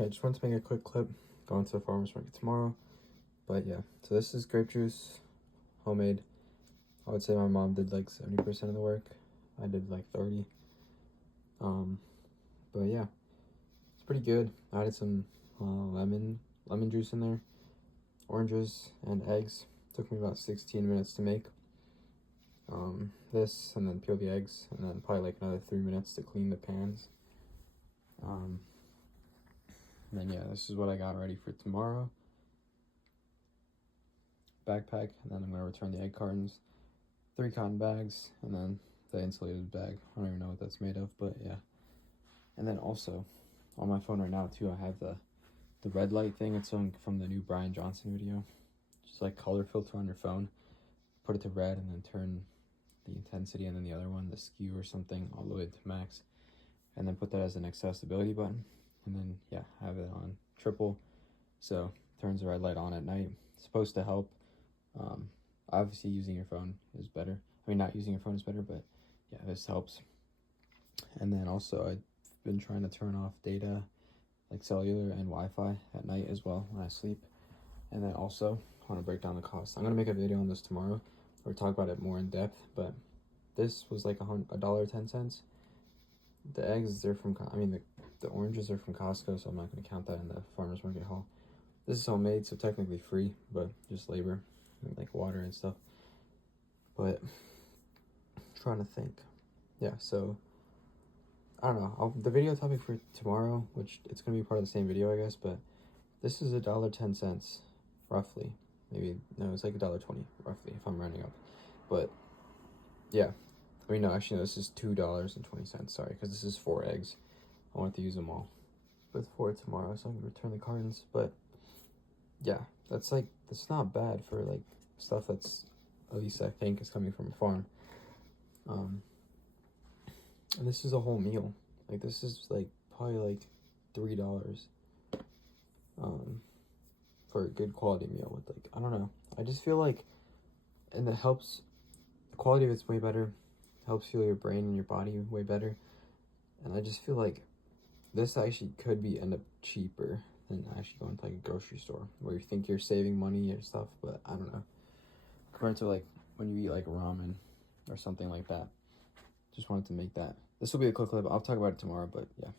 I just wanted to make a quick clip going to the farmer's market tomorrow. But yeah, so this is grape juice, homemade. I would say my mom did like 70% of the work. I did like 30. But yeah, it's pretty good. I added some lemon juice in there, oranges, and eggs. Took me about 16 minutes to make. This, and then peel the eggs, and then probably like another 3 minutes to clean the pans. And then yeah, this is what I got ready for tomorrow. Backpack, and then I'm gonna return the egg cartons, 3 cotton bags, and then the insulated bag. I don't even know what that's made of, but yeah. And then also on my phone right now too, I have the red light thing. It's from the new Brian Johnson video. Just like color filter on your phone, put it to red, and then turn the intensity, and then the other one, the skew or something, all the way to max, and then put that as an accessibility button, and then yeah, have it on triple, so turns the red light on at night. It's supposed to help. Obviously using your phone is better. I mean, not using your phone is better, but yeah, this helps. And then also I've been trying to turn off data, like cellular and Wi-Fi at night as well when I sleep. And then also I want to break down the cost. I'm gonna make a video on this tomorrow or talk about it more in depth, but this was like $1.10. The eggs, they're from, the oranges are from Costco, so I'm not gonna count that in the farmer's market haul. This is homemade, so technically free, but just labor and like water and stuff. But I'm trying to think. Yeah, so I don't know. The video topic for tomorrow, which it's gonna be part of the same video, I guess, but this is $1.10 roughly. Maybe no, it's like $1.20 roughly if I'm rounding up. But yeah, I mean no, actually no, this is $2.20. Sorry, because this is 4 eggs. I want to use them all. But 4 tomorrow, so I'm gonna return the cartons. But yeah, that's not bad for like stuff that's, at least I think, is coming from a farm. And this is a whole meal. Like this is like probably like $3 for a good quality meal with like, I don't know. I just feel like, and it helps, the quality of it's way better, helps fuel your brain and your body way better. And I just feel like this actually could end up cheaper than actually going to like a grocery store where you think you're saving money or stuff, but I don't know. Compared to like when you eat like ramen or something like that. Just wanted to make that. This will be a quick clip. I'll talk about it tomorrow, but yeah.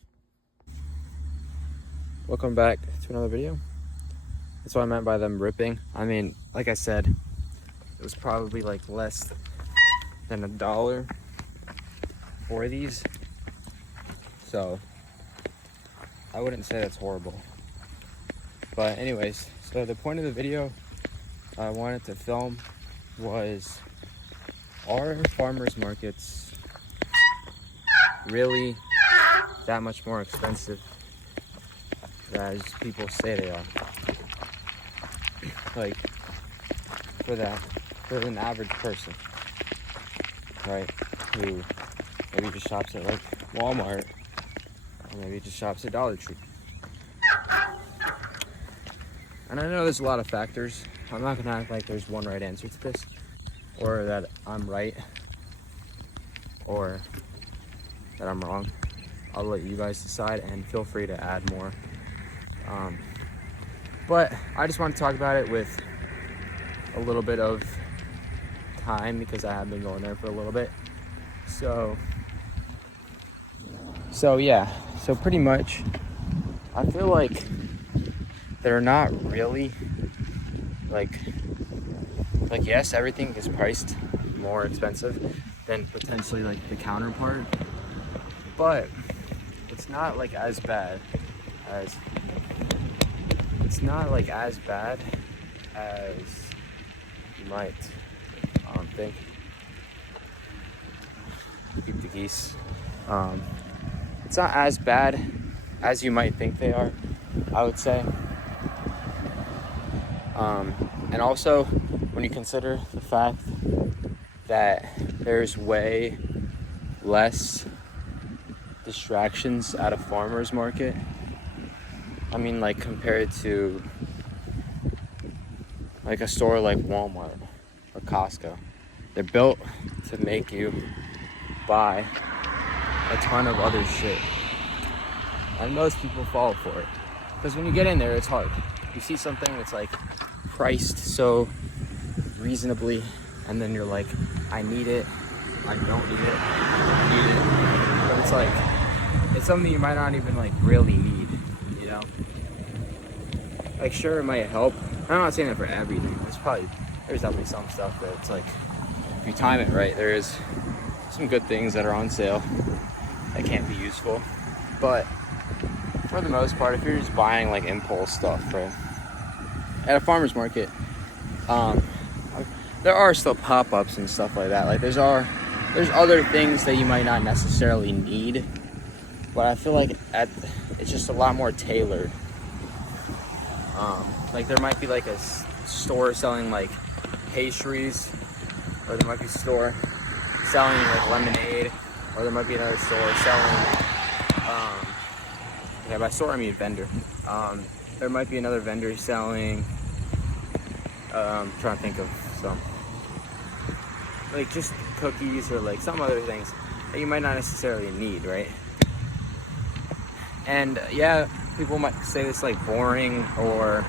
Welcome back to another video. That's what I meant by them ripping. I mean, like I said, it was probably like less than $1 for these. So I wouldn't say that's horrible. But anyways, so the point of the video I wanted to film was, are farmers markets really that much more expensive as people say they are? Like for an average person, right, who maybe just shops at like Walmart, or maybe just shops at Dollar Tree. And I know there's a lot of factors. I'm not gonna act like there's one right answer to this, or that I'm right, or that I'm wrong. I'll let you guys decide, and feel free to add more. But I just want to talk about it with a little bit of time because I have been going there for a little bit. So yeah, so pretty much I feel like they're not really like yes, everything is priced more expensive than potentially like the counterpart, but it's not like as bad as you might think. Keep the geese. It's not as bad as you might think they are, I would say. And also, when you consider the fact that there's way less distractions at a farmer's market, I mean, like compared to like a store like Walmart or Costco, they're built to make you buy a ton of other shit, and most people fall for it. Because when you get in there, it's hard. You see something that's like priced so reasonably, and then you're like, I need it, I don't need it, I need it. But it's like, it's something you might not even like really need, you know? Like, sure, it might help. I'm not saying that for everything. There's definitely some stuff that's like, if you time it right, there is some good things that are on sale that can't be useful. But for the most part, if you're just buying like impulse stuff, right, at a farmer's market, there are still pop-ups and stuff like that. Like there's other things that you might not necessarily need, but I feel like it's just a lot more tailored. Like there might be like a store selling like pastries, or there might be a store selling like lemonade, or there might be another store selling by store I mean vendor. There might be another vendor selling I'm trying to think of some, like just cookies or like some other things that you might not necessarily need, right? And yeah, people might say this like boring, or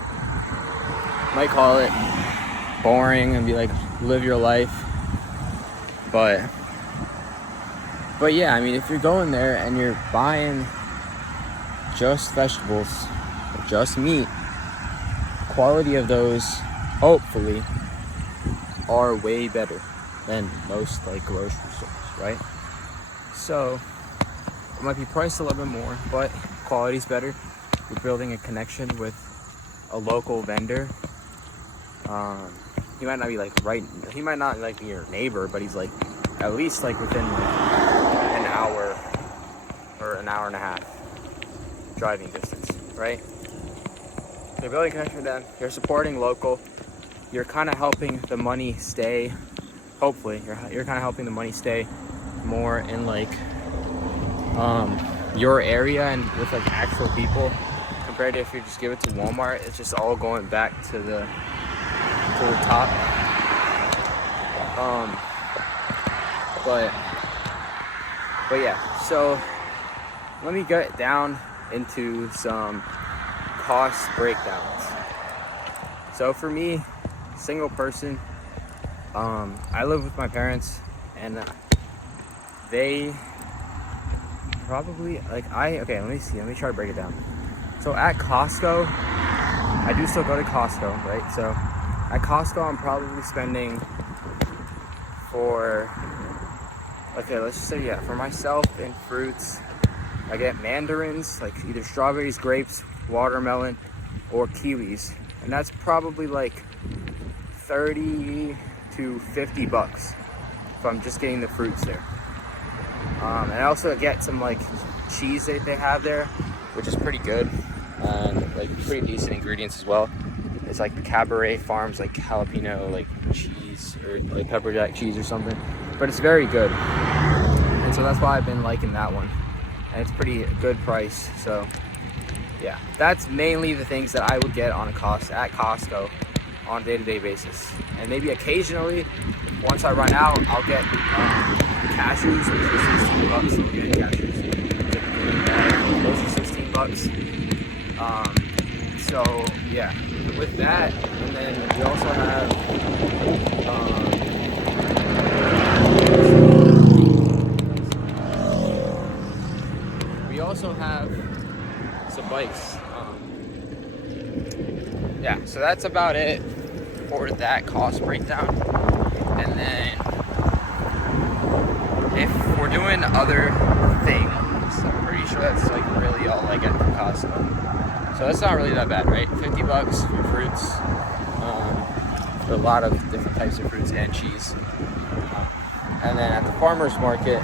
might call it boring and be like, live your life. But yeah, I mean, if you're going there and you're buying just vegetables, just meat, quality of those hopefully are way better than most like grocery stores, right? So it might be priced a little bit more, but quality's better. You're building a connection with a local vendor. He might not be like he might not like be your neighbor, but he's like at least like within like an hour or an hour and a half driving distance, right? You're building a connection with them, you're supporting local, you're kind of helping the money stay, hopefully, you're kind of helping the money stay more in like your area and with like actual people, compared to if you just give it to Walmart, it's just all going back to the top. But yeah, so let me get down into some cost breakdowns. So for me, single person, I live with my parents, and they probably like let me try to break it down. So at Costco, I do still go to Costco, right? So at Costco, I'm probably spending for, let's just say, for myself in fruits, I get mandarins, like either strawberries, grapes, watermelon, or kiwis. And that's probably like 30 to 50 bucks if I'm just getting the fruits there. And I also get some like cheese that they have there, which is pretty good, and like pretty decent ingredients as well. It's like the Cabaret Farms like jalapeno like cheese, or like pepper jack cheese or something, but it's very good, and so that's why I've been liking that one, and it's pretty good price. So yeah, that's mainly the things that I would get at Costco on a day-to-day basis. And maybe occasionally, once I run out, I'll get cashews, which are 16 bucks. You get cashews. Those are 16 bucks. So yeah, with that, and then we also have some bikes. Yeah, so that's about it for that cost breakdown. And then if we're doing other things, I'm pretty sure that's like really all I get from Costco. So that's not really that bad, right? 50 bucks for fruits, for a lot of different types of fruits and cheese. And then at the farmer's market,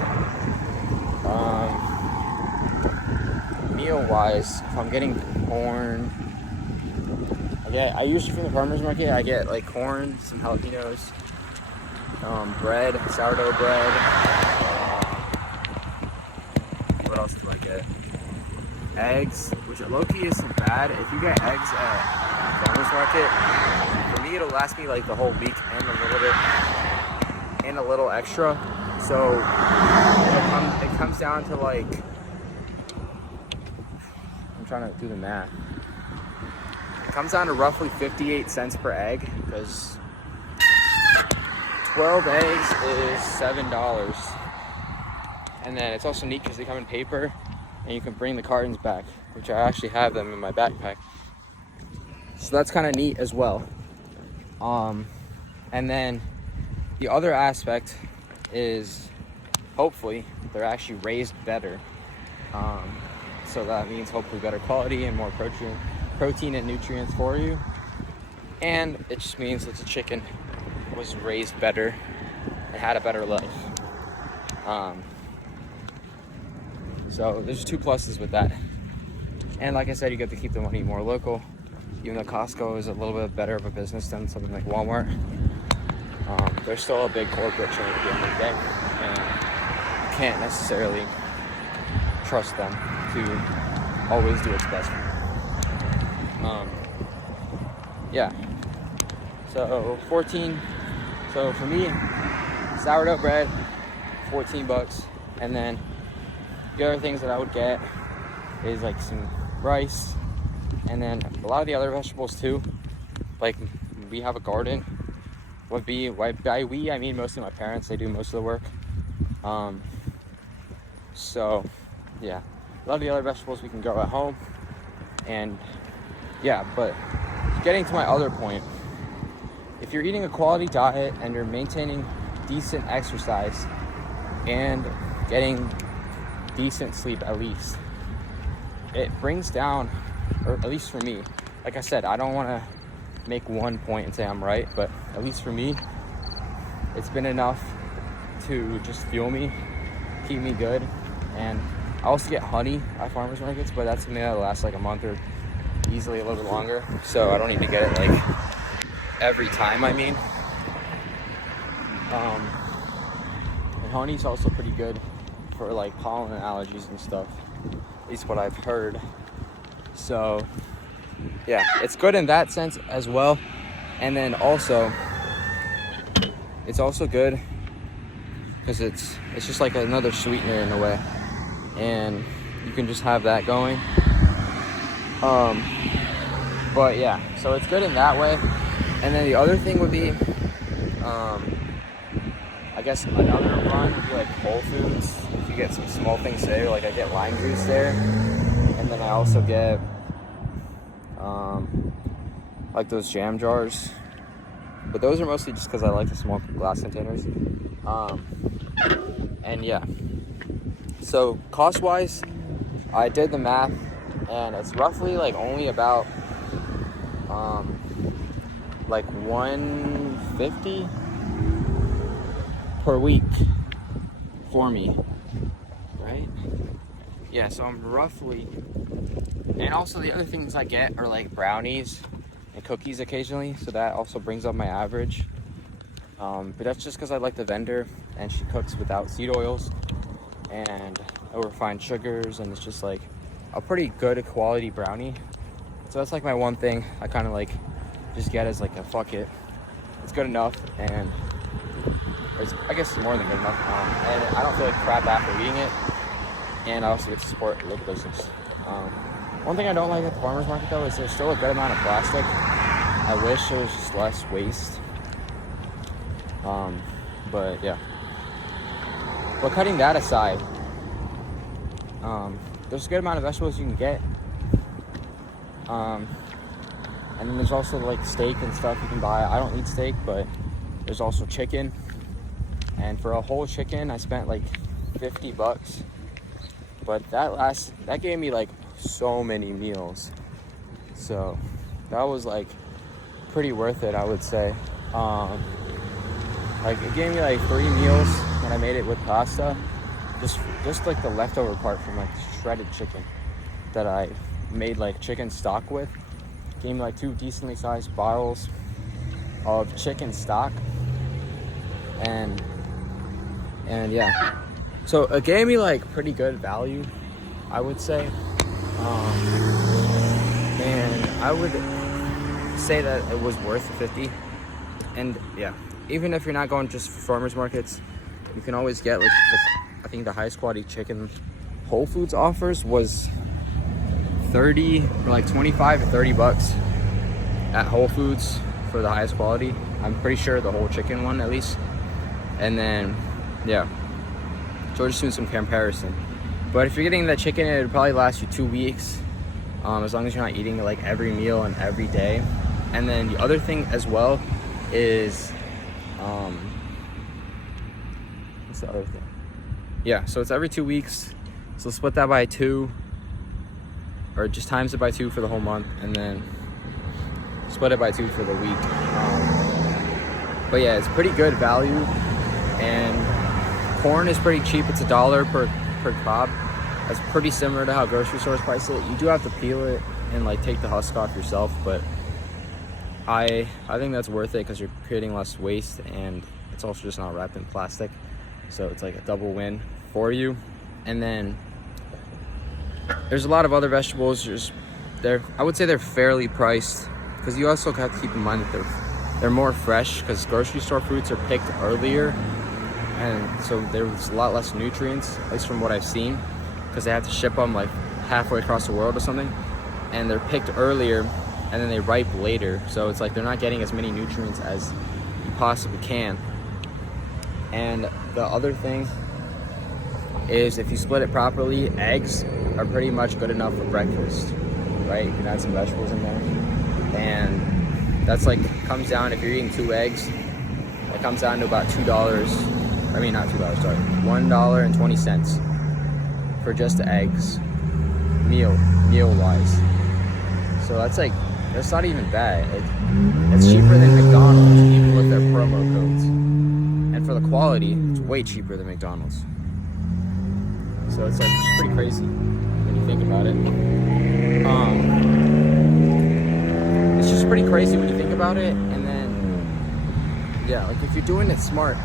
meal-wise, if I'm getting corn, I usually from the farmer's market, I get like corn, some jalapenos, bread, sourdough bread. What else do I get? Eggs, which low-key isn't bad. If you get eggs at the farmer's market, for me it'll last me like the whole week and a little extra. So it comes down to like, I'm trying to do the math. It comes down to roughly 58 cents per egg, because 12 eggs is $7. And then it's also neat because they come in paper and you can bring the cartons back, which I actually have them in my backpack. So that's kind of neat as well. And then the other aspect is hopefully they're actually raised better. So that means hopefully better quality and more protein and nutrients for you. And it just means that the chicken was raised better and had a better life. So there's 2 pluses with that. And like I said, you get to keep the money more local, even though Costco is a little bit better of a business than something like Walmart. They're still a big corporate chain at the end of the day, and you can't necessarily trust them to always do what's best for you. Yeah. So 14. So for me, sourdough bread, $14, and then the other things that I would get is like some rice, and then a lot of the other vegetables too. Like we have a garden. By we, I mean mostly my parents. They do most of the work. So yeah, a lot of the other vegetables we can grow at home. And yeah, but getting to my other point, if you're eating a quality diet and you're maintaining decent exercise and getting decent sleep at least, it brings down, or at least for me, like I said, I don't want to make one point and say I'm right, but at least for me, it's been enough to just fuel me, keep me good. And I also get honey at farmers markets, but that's something that lasts like a month or easily a little bit longer, so I don't need to get it like every time. I mean, and honey's also pretty good for like pollen allergies and stuff, at least what I've heard. So yeah, it's good in that sense as well. And then also it's also good because it's just like another sweetener in a way, and you can just have that going. But yeah, so it's good in that way. And then the other thing would be, I guess another run would be like Whole Foods. If you get some small things there, like I get lime juice there, and then I also get like those jam jars, but those are mostly just because I like the small glass containers. And yeah, so cost wise, I did the math, and it's roughly like only about like $150 per week for me, right? Yeah, so I'm roughly, and also the other things I get are like brownies and cookies occasionally, so that also brings up my average. But that's just because I like the vendor, and she cooks without seed oils and no refined sugars, and it's just like a pretty good quality brownie. So that's like my one thing I kind of like just get as like a fuck it, it's good enough, and I guess it's more than good enough. And I don't feel like crap after eating it, and I also get to support local business. One thing I don't like at the farmer's market though is there's still a good amount of plastic. I wish there was just less waste. But yeah. But cutting that aside, there's a good amount of vegetables you can get. And then there's also like steak and stuff you can buy. I don't eat steak, but there's also chicken. And for a whole chicken, I spent like $50. But that gave me like so many meals. So that was like pretty worth it, I would say. Like it gave me like 3 meals when I made it with pasta. Just like the leftover part from like shredded chicken that I made like chicken stock with. Gave me like 2 decently sized bottles of chicken stock. And yeah. So it gave me like pretty good value, I would say. And I would say that it was worth the 50. And yeah, even if you're not going just for farmers markets, you can always get like I think the highest quality chicken Whole Foods offers was 30 or like $25 to $30 at Whole Foods for the highest quality. I'm pretty sure the whole chicken one at least. And then, yeah. So we're just doing some comparison. But if you're getting the chicken, it would probably last you 2 weeks. As long as you're not eating it like every meal and every day. And then the other thing as well is, what's the other thing? Yeah, so it's every 2 weeks. So split that by 2, or just times it by 2 for the whole month, and then split it by 2 for the week. But yeah, it's pretty good value, and corn is pretty cheap. It's $1 per cob. That's pretty similar to how grocery stores price it. You do have to peel it and like take the husk off yourself, but I think that's worth it because you're creating less waste, and it's also just not wrapped in plastic. So it's like a double win for you. And then there's a lot of other vegetables. I would say they're fairly priced, because you also have to keep in mind that they're more fresh, because grocery store fruits are picked earlier, and so there's a lot less nutrients, at least from what I've seen, because they have to ship them like halfway across the world or something, and they're picked earlier and then they ripe later, so it's like they're not getting as many nutrients as you possibly can. And the other thing is, if you split it properly, eggs are pretty much good enough for breakfast, right? You can add some vegetables in there, and that's like, comes down, if you're eating 2 eggs, it comes down to about $2. I mean, not $2, sorry, $1.20 for just the eggs, meal wise. So that's not even bad. It's cheaper than McDonald's, even with their promo codes. And for the quality, it's way cheaper than McDonald's. So it's like, it's pretty crazy when you think about it. It's just pretty crazy when you think about it. And then, yeah, like if you're doing it smart,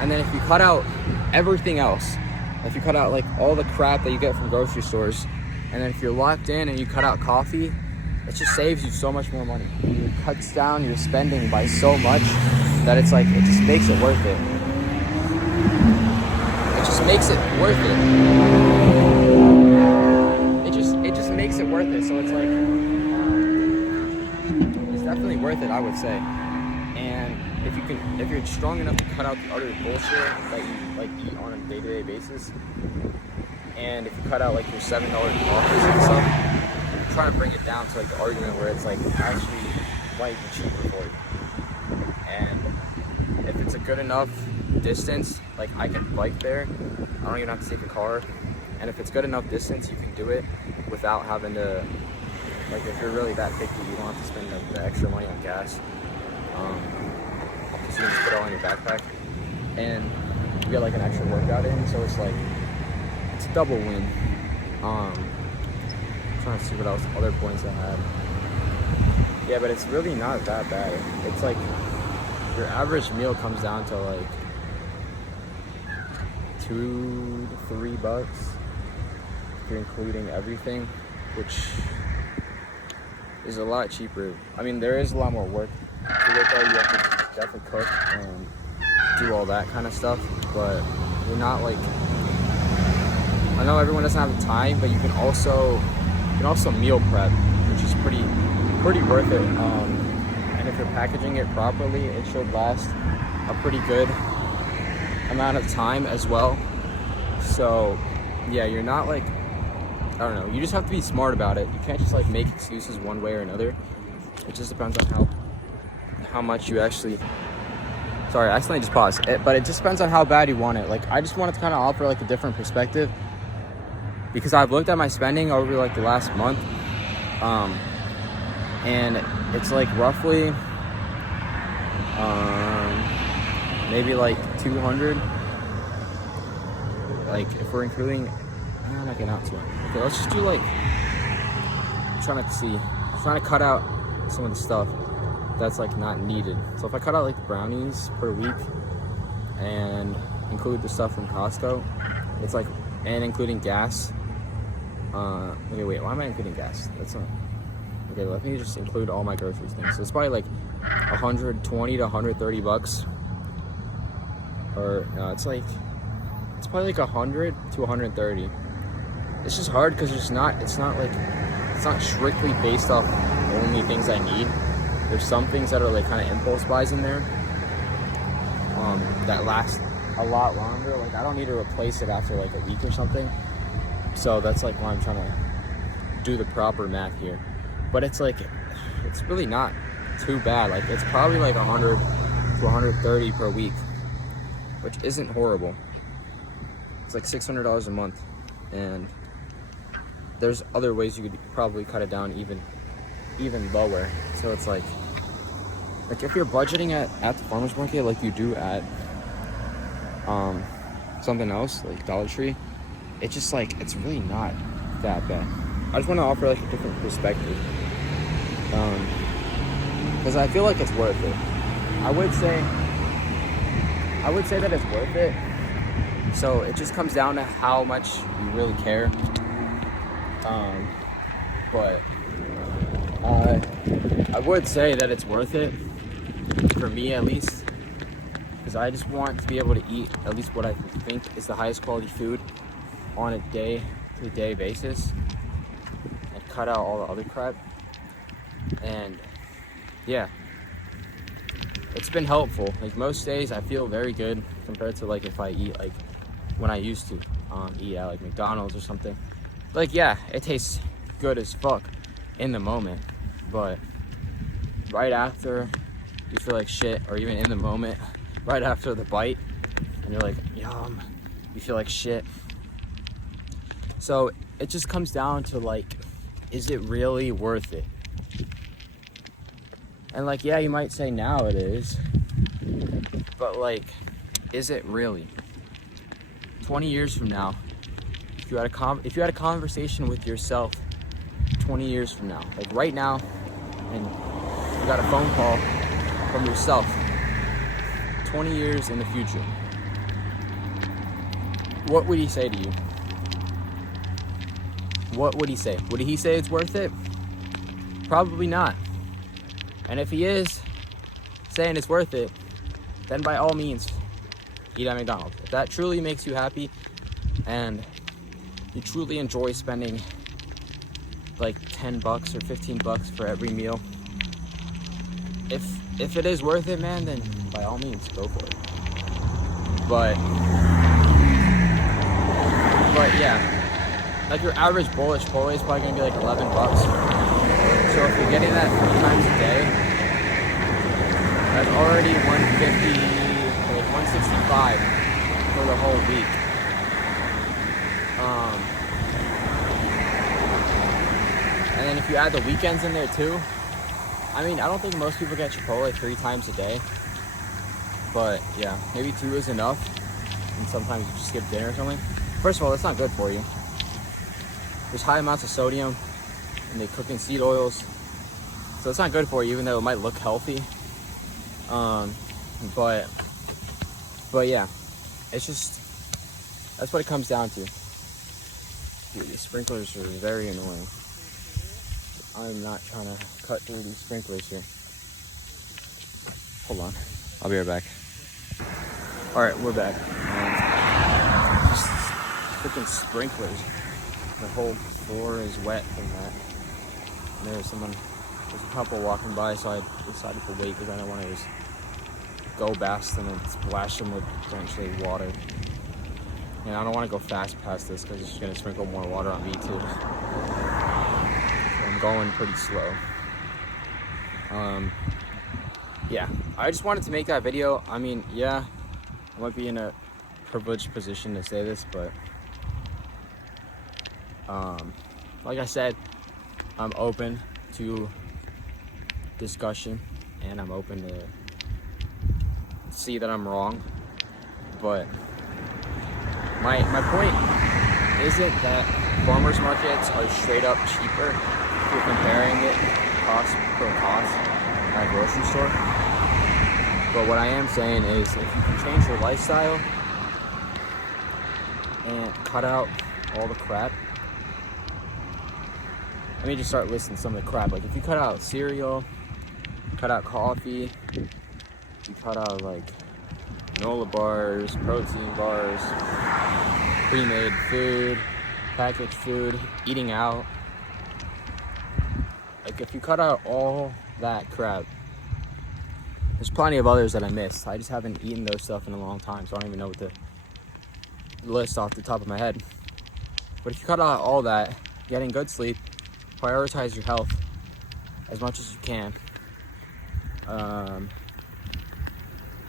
and then if you cut out everything else, if you cut out like all the crap that you get from grocery stores, and then if you're locked in and you cut out coffee, it just saves you so much more money. It cuts down your spending by so much that it's like, it just makes it worth it. It just makes it worth it. It just makes it worth it. So it's like, it's definitely worth it, I would say. And if you're strong enough to cut out the other bullshit that you like eat on a day-to-day basis, and if you cut out like your $7 coffees and stuff, trying to bring it down to like the argument where it's like actually might be cheaper for you. And if it's a good enough distance, like I can bike there, I don't even have to take a car. And if it's good enough distance, you can do it without having to, like if you're really that picky, you don't have to spend the extra money on gas. So you just put it all in your backpack, and you get like an extra workout in, so it's like, it's a double win. Trying to see what else, other points I had. Yeah, but it's really not that bad. It's like, your average meal comes down to like $2 to $3 if you're including everything, which is a lot cheaper. I mean, there is a lot more work to get there. You have to definitely cook and do all that kind of stuff, but you're not like, I know everyone doesn't have the time, but you can also meal prep, which is pretty worth it. And if you're packaging it properly, it should last a pretty good amount of time as well. So yeah, you're not like, I don't know, you just have to be smart about it. You can't just like make excuses one way or another. It just depends on how much you actually, sorry, I accidentally just paused. But it just depends on how bad you want it. Like, I just wanted to kind of offer like a different perspective, because I've looked at my spending over like the last month, and it's like roughly maybe like 200, like if we're including, I'm not getting out to it. Okay, let's just do like, I'm trying to cut out some of the stuff that's like not needed. So if I cut out like brownies per week and include the stuff from Costco, it's like, and including gas. Okay, wait, why am I including gas? That's not, okay, let me just include all my groceries things. So it's probably like $120 to $130, or no, it's probably like 100 to 130. It's just hard because it's not strictly based off only things I need. There's some things that are like kind of impulse buys in there that last a lot longer. Like I don't need to replace it after like a week or something. So that's like why I'm trying to do the proper math here. But it's like, it's really not too bad. Like it's probably like 100 to 130 per week, which isn't horrible. It's like $600 a month, and there's other ways you could probably cut it down even lower. So it's like if you're budgeting at the farmer's market like you do at something else like Dollar Tree, it's just like, it's really not that bad. I just want to offer like a different perspective, because I feel like it's worth it. I would say that it's worth it. So it just comes down to how much you really care. But I would say that it's worth it, for me at least, because I just want to be able to eat at least what I think is the highest quality food on a day-to-day basis, and cut out all the other crap. And yeah, it's been helpful. Like most days I feel very good compared to like if I eat like when I used to eat at like McDonald's or something. Like yeah, it tastes good as fuck in the moment, but right after you feel like shit, or even in the moment right after the bite and you're like yum, you feel like shit. So it just comes down to like, is it really worth it? And like, yeah, you might say now it is, but like, is it really? 20 years from now, if you had a conversation with yourself 20 years from now, like right now, and you got a phone call from yourself 20 years in the future, what would he say to you? What would he say? Would he say it's worth it? Probably not. And if he is saying it's worth it, then by all means, eat at McDonald's. If that truly makes you happy and you truly enjoy spending like $10 or $15 for every meal, if it is worth it, man, then by all means, go for it. But yeah, like your average bowl of Chipotle is probably gonna be like $11. So if you're getting that 3 times a day, that's already $150, like $165 for the whole week. And then if you add the weekends in there too, I mean, I don't think most people get Chipotle 3 times a day, but yeah, maybe 2 is enough. And sometimes you just skip dinner or something. First of all, that's not good for you. There's high amounts of sodium, and they cook in seed oils, so it's not good for you, even though it might look healthy. But yeah, it's just, that's what it comes down to. Dude, the sprinklers are very annoying. I'm not trying to cut through these sprinklers here. Hold on, I'll be right back. All right, we're back. Just freaking sprinklers. The whole floor is wet from that. And there's a couple walking by, so I decided to wait because I don't want to just go past them and splash them with potentially water. And I don't want to go fast past this because it's just going to sprinkle more water on me too. So I'm going pretty slow. Yeah, I just wanted to make that video. I mean, yeah, I might be in a privileged position to say this, but like I said, I'm open to discussion, and I'm open to see that I'm wrong. But my point isn't that farmers markets are straight up cheaper if you're comparing it cost per cost at a grocery store. But what I am saying is, if you can change your lifestyle and cut out all the crap. Let me just start listing some of the crap. Like if you cut out cereal, cut out coffee, you cut out like granola bars, protein bars, pre-made food, packaged food, eating out. Like if you cut out all that crap There's plenty of others that I missed. I just haven't eaten those stuff in a long time, so I don't even know what to list off the top of my head. But if you cut out all that, getting good sleep, prioritize your health as much as you can.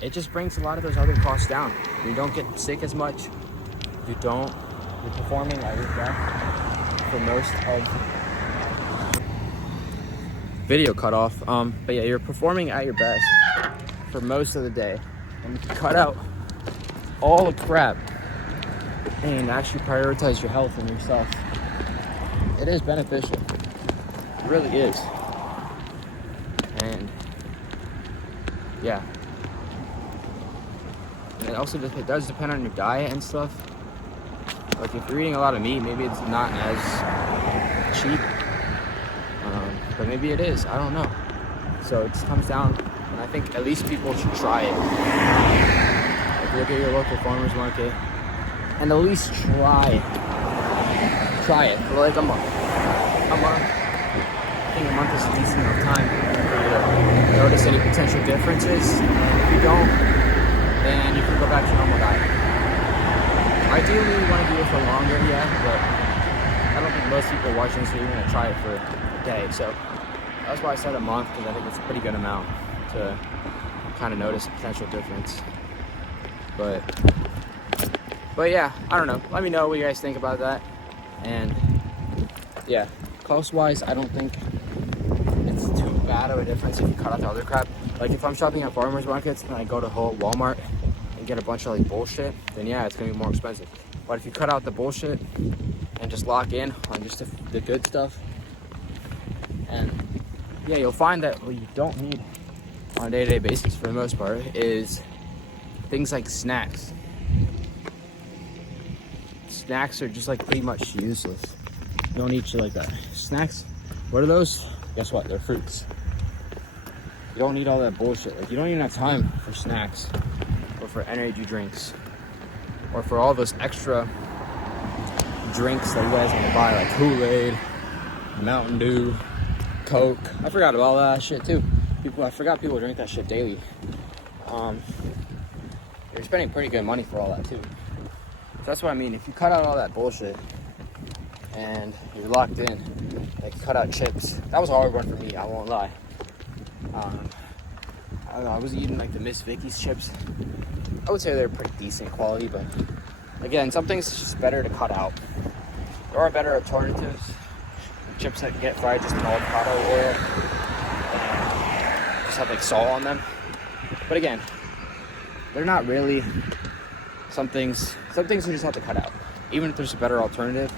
It just brings a lot of those other costs down. You don't get sick as much. You're performing at your best for most of video cut off. But yeah, you're performing at your best for most of the day. And if you cut out all the crap and actually prioritize your health and yourself, it is beneficial. It really is. And yeah. And it also it does depend on your diet and stuff. Like if you're eating a lot of meat, maybe it's not as cheap. But maybe it is. I don't know. So it just comes down, and I think at least people should try it. Like look at your local farmer's market, and at least try it for like a month. I think a month is a decent enough time for you to notice any potential differences. And if you don't, then you can go back to normal diet. Ideally, you want to do it for longer, yeah, but I don't think most people watching this are even going to try it for a day. So that's why I said a month, because I think it's a pretty good amount to kind of notice a potential difference. But yeah, I don't know. Let me know what you guys think about that. And yeah, cost-wise, I don't think it's too bad of a difference if you cut out the other crap. Like if I'm shopping at farmers markets and I go to Walmart and get a bunch of like bullshit, then yeah, it's gonna be more expensive. But if you cut out the bullshit and just lock in on just the good stuff, and yeah, you'll find that what you don't need on a day-to-day basis for the most part is things like snacks. Snacks are just like pretty much useless. You don't need shit like that. Snacks, what are those? Guess what? They're fruits. You don't need all that bullshit. Like you don't even have time for snacks or for energy drinks or for all those extra drinks that you guys want to buy, like Kool-Aid, Mountain Dew, Coke. I forgot about all that shit too. I forgot people drink that shit daily. You're spending pretty good money for all that too. So that's what I mean. If you cut out all that bullshit and you're locked in, like cut out chips. That was a hard one for me, I won't lie. I don't know, I was eating like the Miss Vicky's chips. I would say they're pretty decent quality, but again, some things it's just better to cut out. There are better alternatives. Chips that get fried just in avocado oil and just have like salt on them. But again, they're not really some things you just have to cut out. Even if there's a better alternative,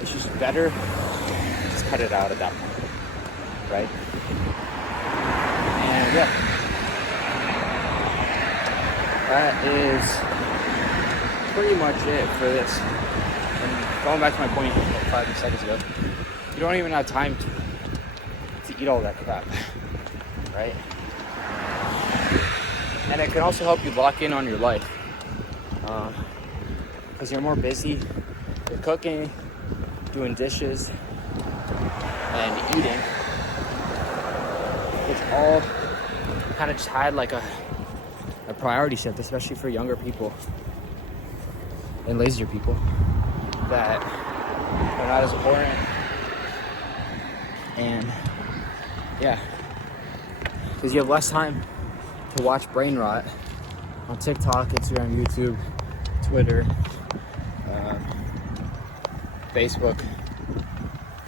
it's just better just cut it out at that point, right? And yeah, that is pretty much it for this. And going back to my point like 5 seconds ago, you don't even have time to eat all that crap, right? And it can also help you lock in on your life, because you're more busy with cooking, doing dishes, and eating. It's all kind of just had like a priority shift, especially for younger people and lazier people that are not as important. And yeah, because you have less time to watch brain rot on TikTok, Instagram, YouTube, Twitter, Facebook.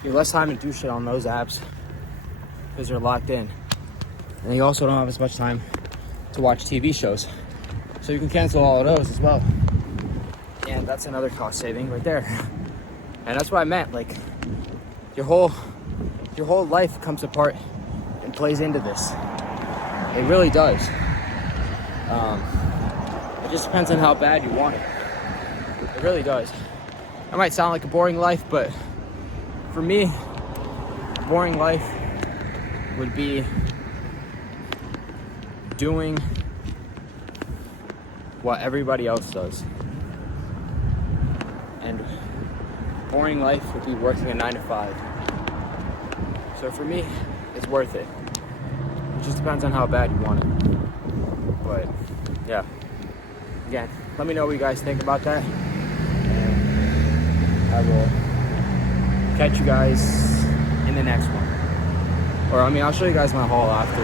You have less time to do shit on those apps because you're locked in. And you also don't have as much time to watch TV shows. So you can cancel all of those as well. And that's another cost saving right there. And that's what I meant, like your whole life comes apart and plays into this. It really does. It just depends on how bad you want it. It really does. It might sound like a boring life, but for me, a boring life would be doing what everybody else does. And boring life would be working a 9 to 5. So for me, it's worth it. It just depends on how bad you want it. But yeah, again, let me know what you guys think about that. And I will catch you guys in the next one. Or I mean, I'll show you guys my haul after.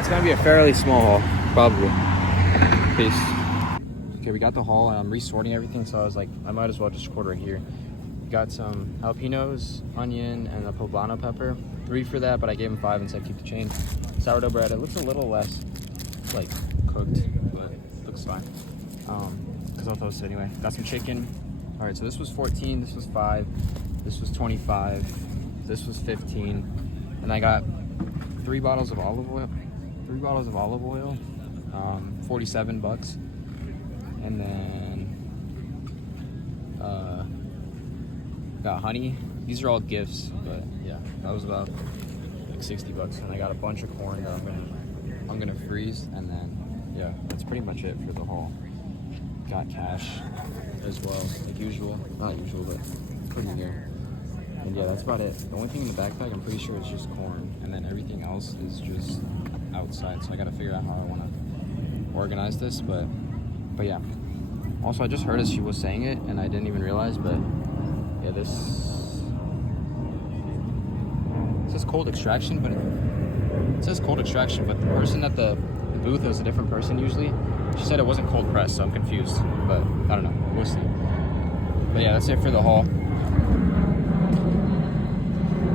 It's gonna be a fairly small haul, probably. Peace. Okay, we got the haul. I'm resorting everything, so I was like, I might as well just record right here. Got some jalapenos, onion, and a poblano pepper. 3 for that, but I gave him 5 and said keep the change. Sourdough bread. It looks a little less like cooked, but it looks fine. Cause I'll toast it anyway. Got some chicken. All right, so this was 14. This was 5. This was 25. This was 15. And I got 3 bottles of olive oil. 3 bottles of olive oil. $47. And then got honey. These are all gifts, but yeah, that was about like $60. And I got a bunch of corn that I'm gonna freeze, and then yeah, that's pretty much it for the haul. Got cash as well, like usual. Not usual, but pretty good. And yeah, that's about it. The only thing in the backpack, I'm pretty sure it's just corn, and then everything else is just outside. So I gotta figure out how I wanna organize this, but yeah. Also, I just heard as she was saying it, and I didn't even realize, but yeah, this says cold extraction, but it says cold extraction, but the person at the booth is a different person usually. She said it wasn't cold pressed, so I'm confused, but I don't know. We'll see. But yeah, that's it for the haul.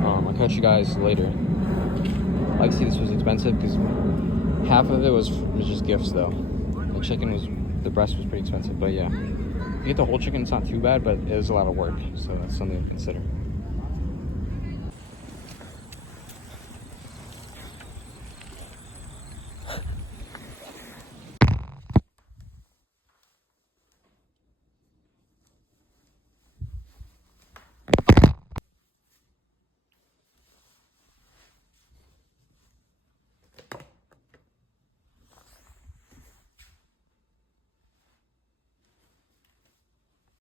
I'll catch you guys later. Obviously, this was expensive because half of it was just gifts, though. The chicken was, the breast was pretty expensive, but yeah. If you get the whole chicken, it's not too bad, but it is a lot of work, so that's something to consider.